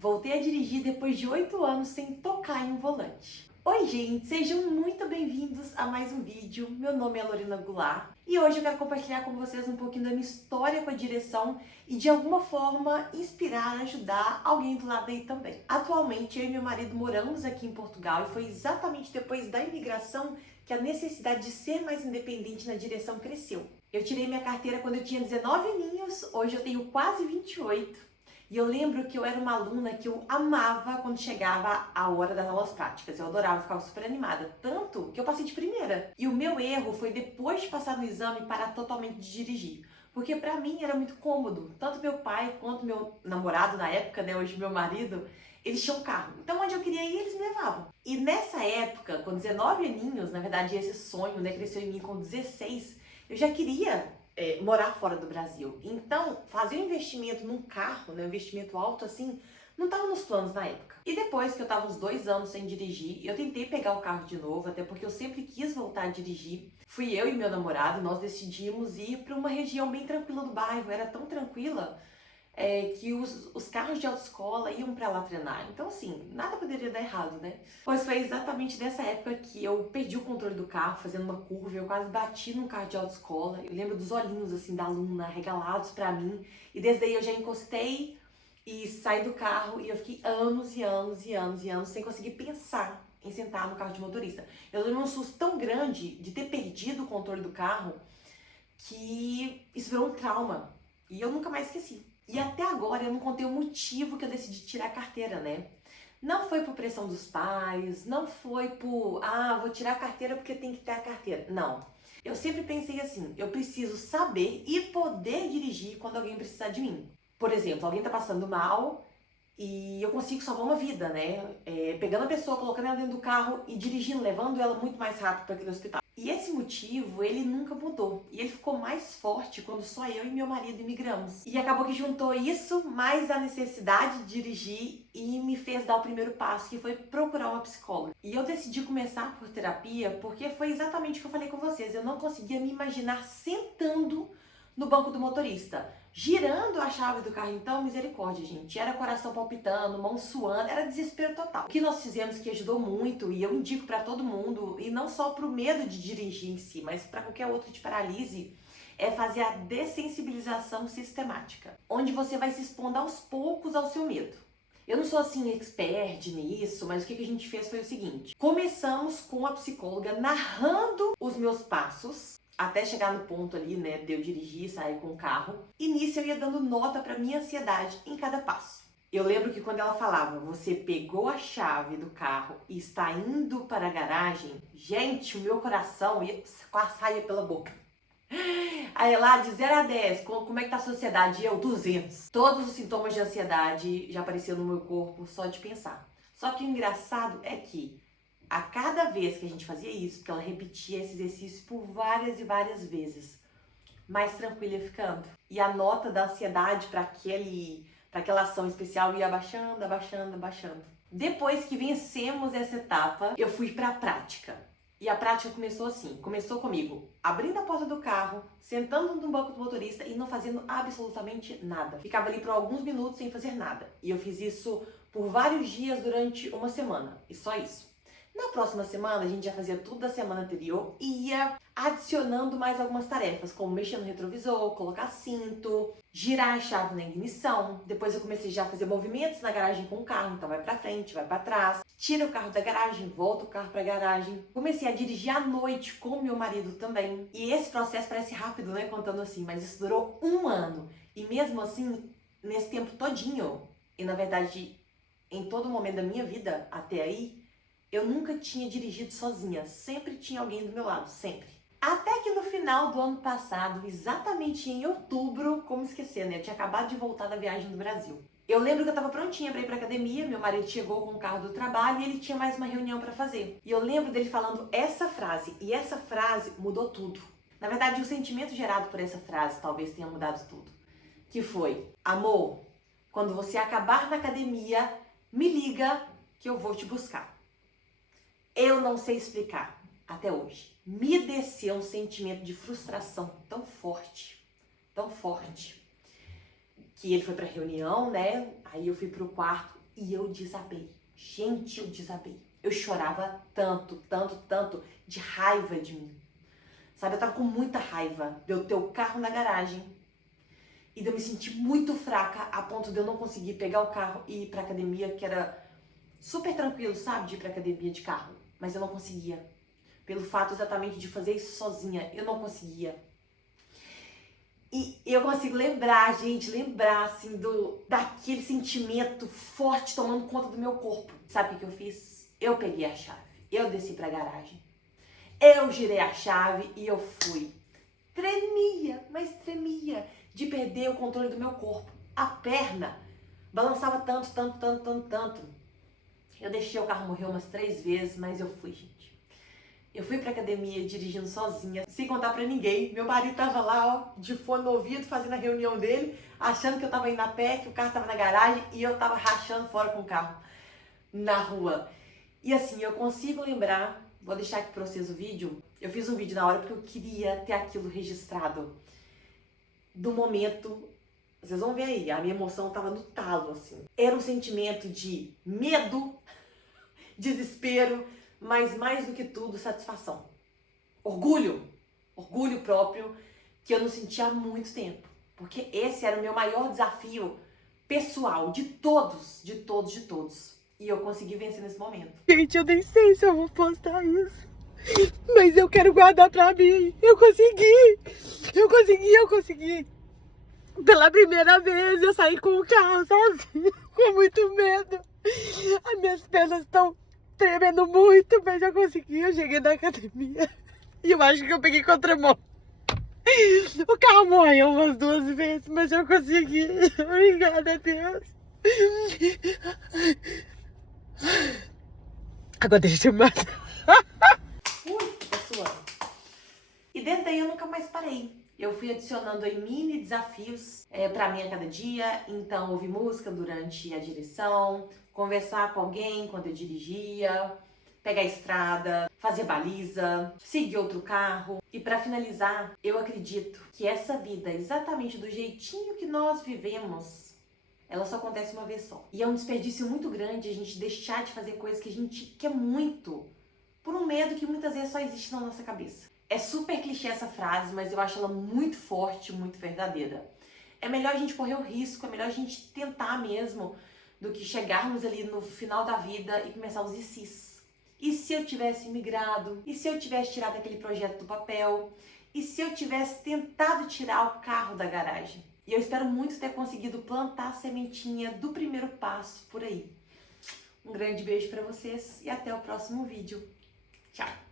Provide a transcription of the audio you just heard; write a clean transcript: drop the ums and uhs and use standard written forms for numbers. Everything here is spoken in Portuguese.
Voltei a dirigir depois de 8 anos sem tocar em um volante. Oi gente, sejam muito bem-vindos a mais um vídeo. Meu nome é Lorena Goulart e hoje eu quero compartilhar com vocês um pouquinho da minha história com a direção e de alguma forma inspirar, ajudar alguém do lado aí também. Atualmente eu e meu marido moramos aqui em Portugal e foi exatamente depois da imigração que a necessidade de ser mais independente na direção cresceu. Eu tirei minha carteira quando eu tinha 19 aninhos, hoje eu tenho quase 28. E eu lembro que eu era uma aluna que eu amava quando chegava a hora das aulas práticas. Eu adorava, ficava super animada. Tanto que eu passei de primeira. E o meu erro foi depois de passar no exame parar totalmente de dirigir. Porque pra mim era muito cômodo. Tanto meu pai quanto meu namorado na época, né, hoje meu marido, eles tinham carro. Então onde eu queria ir, eles me levavam. E nessa época, com 19 aninhos, na verdade esse sonho, né, cresceu em mim com 16, eu já queria morar fora do Brasil. Então, fazer um investimento num carro, né, um investimento alto assim, não estava nos planos na época. E depois que eu estava uns 2 anos sem dirigir, eu tentei pegar o carro de novo, até porque eu sempre quis voltar a dirigir. Fui eu e meu namorado, nós decidimos ir para uma região bem tranquila do bairro, era tão tranquila que os carros de autoescola iam para lá treinar. Então, assim, nada poderia dar errado, né? Pois foi exatamente nessa época que eu perdi o controle do carro, fazendo uma curva, eu quase bati num carro de autoescola. Eu lembro dos olhinhos, assim, da aluna regalados para mim. E desde aí eu já encostei e saí do carro e eu fiquei anos e anos e anos e anos sem conseguir pensar em sentar no carro de motorista. Eu lembro um susto tão grande de ter perdido o controle do carro que isso virou um trauma. E eu nunca mais esqueci. E até agora eu não contei o motivo que eu decidi tirar a carteira, né? Não foi por pressão dos pais, não foi por, vou tirar a carteira porque tem que ter a carteira. Não. Eu sempre pensei assim, eu preciso saber e poder dirigir quando alguém precisar de mim. Por exemplo, alguém tá passando mal e eu consigo salvar uma vida, né? Pegando a pessoa, colocando ela dentro do carro e dirigindo, levando ela muito mais rápido para aquele hospital. E esse motivo, ele nunca mudou. E ele ficou mais forte quando só eu e meu marido imigramos. E acabou que juntou isso, mais a necessidade de dirigir e me fez dar o primeiro passo, que foi procurar uma psicóloga. E eu decidi começar por terapia porque foi exatamente o que eu falei com vocês. Eu não conseguia me imaginar sentando no banco do motorista, girando a chave do carro. Então, misericórdia, gente. Era coração palpitando, mão suando, era desespero total. O que nós fizemos que ajudou muito, e eu indico para todo mundo, e não só pro medo de dirigir em si, mas para qualquer outro de paralise, é fazer a dessensibilização sistemática, onde você vai se expondo aos poucos ao seu medo. Eu não sou assim expert nisso, mas o que a gente fez foi o seguinte: começamos com a psicóloga narrando os meus passos, até chegar no ponto ali, né, de eu dirigir, sair com o carro. E nisso eu ia dando nota para minha ansiedade em cada passo. Eu lembro que quando ela falava, você pegou a chave do carro e está indo para a garagem, gente, o meu coração ia quase sair pela boca. Aí lá, de 0 a 10, como é que tá a sua ansiedade? Eu, 200. Todos os sintomas de ansiedade já apareciam no meu corpo só de pensar. Só que o engraçado é que a cada vez que a gente fazia isso, porque ela repetia esse exercício por várias e várias vezes, mais tranquila ia ficando. E a nota da ansiedade para aquela ação especial ia abaixando, abaixando, abaixando. Depois que vencemos essa etapa, eu fui para a prática. E a prática começou assim, começou comigo abrindo a porta do carro, sentando no banco do motorista e não fazendo absolutamente nada. Ficava ali por alguns minutos sem fazer nada. E eu fiz isso por vários dias durante uma semana, e só isso. Na próxima semana, a gente já fazia tudo da semana anterior e ia adicionando mais algumas tarefas, como mexer no retrovisor, colocar cinto, girar a chave na ignição. Depois eu comecei já a fazer movimentos na garagem com o carro, então vai pra frente, vai pra trás, tira o carro da garagem, volta o carro pra garagem. Comecei a dirigir à noite com meu marido também. E esse processo parece rápido, né, contando assim, mas isso durou 1 ano. E mesmo assim, nesse tempo todinho, e na verdade, em todo momento da minha vida até aí, eu nunca tinha dirigido sozinha, sempre tinha alguém do meu lado, sempre. Até que no final do ano passado, exatamente em outubro, como esquecer, né? Eu tinha acabado de voltar da viagem do Brasil. Eu lembro que eu tava prontinha pra ir pra academia, meu marido chegou com o carro do trabalho e ele tinha mais uma reunião pra fazer. E eu lembro dele falando essa frase, e essa frase mudou tudo. Na verdade, o sentimento gerado por essa frase talvez tenha mudado tudo. Que foi: amor, quando você acabar na academia, me liga que eu vou te buscar. Eu não sei explicar até hoje. Me desceu um sentimento de frustração tão forte, que ele foi pra reunião, né? Aí eu fui pro quarto e eu desabei. Gente, eu desabei. Eu chorava tanto, tanto, tanto de raiva de mim. Sabe, eu tava com muita raiva de eu ter o carro na garagem e de eu me sentir muito fraca a ponto de eu não conseguir pegar o carro e ir pra academia, que era super tranquilo, sabe, de ir pra academia de carro. Mas eu não conseguia. Pelo fato exatamente de fazer isso sozinha, eu não conseguia. E eu consigo lembrar, gente, assim, daquele sentimento forte tomando conta do meu corpo. Sabe o que eu fiz? Eu peguei a chave, eu desci pra garagem, eu girei a chave e eu fui. Tremia, mas tremia de perder o controle do meu corpo. A perna balançava tanto, tanto, tanto, tanto, tanto. Eu deixei o carro morrer umas 3 vezes, mas eu fui, gente. Eu fui pra academia dirigindo sozinha, sem contar pra ninguém. Meu marido tava lá, ó, de fone no ouvido, fazendo a reunião dele, achando que eu tava indo a pé, que o carro tava na garagem e eu tava rachando fora com o carro na rua. E assim, eu consigo lembrar, vou deixar aqui pra vocês o vídeo. Eu fiz um vídeo na hora porque eu queria ter aquilo registrado. Do momento, vocês vão ver aí, a minha emoção tava no talo, assim. Era um sentimento de medo, desespero, mas mais do que tudo, satisfação. Orgulho próprio que eu não sentia há muito tempo. Porque esse era o meu maior desafio pessoal, de todos, de todos, de todos. E eu consegui vencer nesse momento. Gente, eu nem sei se eu vou postar isso, mas eu quero guardar pra mim. Eu consegui! Eu consegui! Pela primeira vez eu saí com o carro sozinho, com muito medo. As minhas pernas estão tremendo muito, mas eu consegui. Eu cheguei na academia e eu acho que eu peguei contramão. O carro morreu umas 2 vezes, mas eu consegui. Obrigada, Deus. Agora deixa eu matar. Tá suando. E desde aí eu nunca mais parei. Eu fui adicionando aí mini desafios pra mim a cada dia. Então, ouvir música durante a direção, conversar com alguém quando eu dirigia, pegar a estrada, fazer baliza, seguir outro carro. E pra finalizar, eu acredito que essa vida, exatamente do jeitinho que nós vivemos, ela só acontece uma vez só. E é um desperdício muito grande a gente deixar de fazer coisas que a gente quer muito, por um medo que muitas vezes só existe na nossa cabeça. É super clichê essa frase, mas eu acho ela muito forte, muito verdadeira. É melhor a gente correr o risco, é melhor a gente tentar mesmo, do que chegarmos ali no final da vida e começar os ICs. E se eu tivesse migrado? E se eu tivesse tirado aquele projeto do papel? E se eu tivesse tentado tirar o carro da garagem? E eu espero muito ter conseguido plantar a sementinha do primeiro passo por aí. Um grande beijo pra vocês e até o próximo vídeo. Tchau!